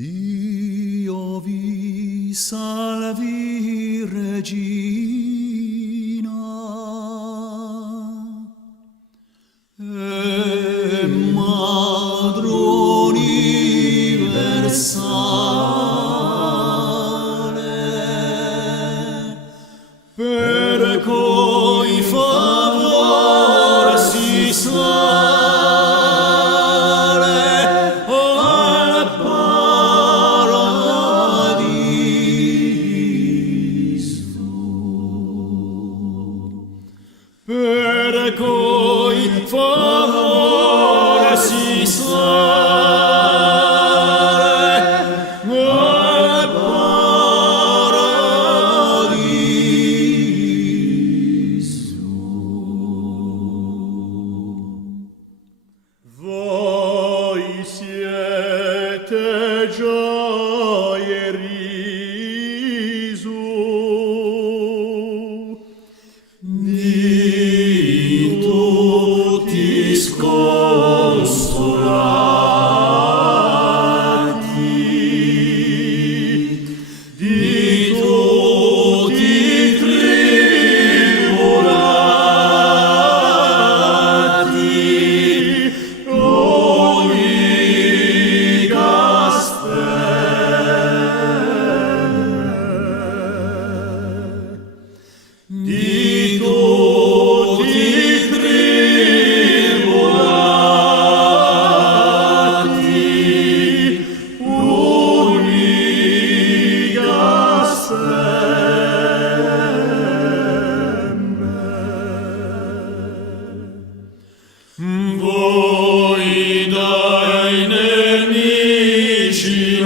Dio vi salvi, Regina, e Madre universale, per cui favor si sale al paradiso, per cui favor si sale al paradiso. Voi siete gioia e riso di tutti sconsolati, di tutti tribolati, di tutti tribolati, unica voi dai nemici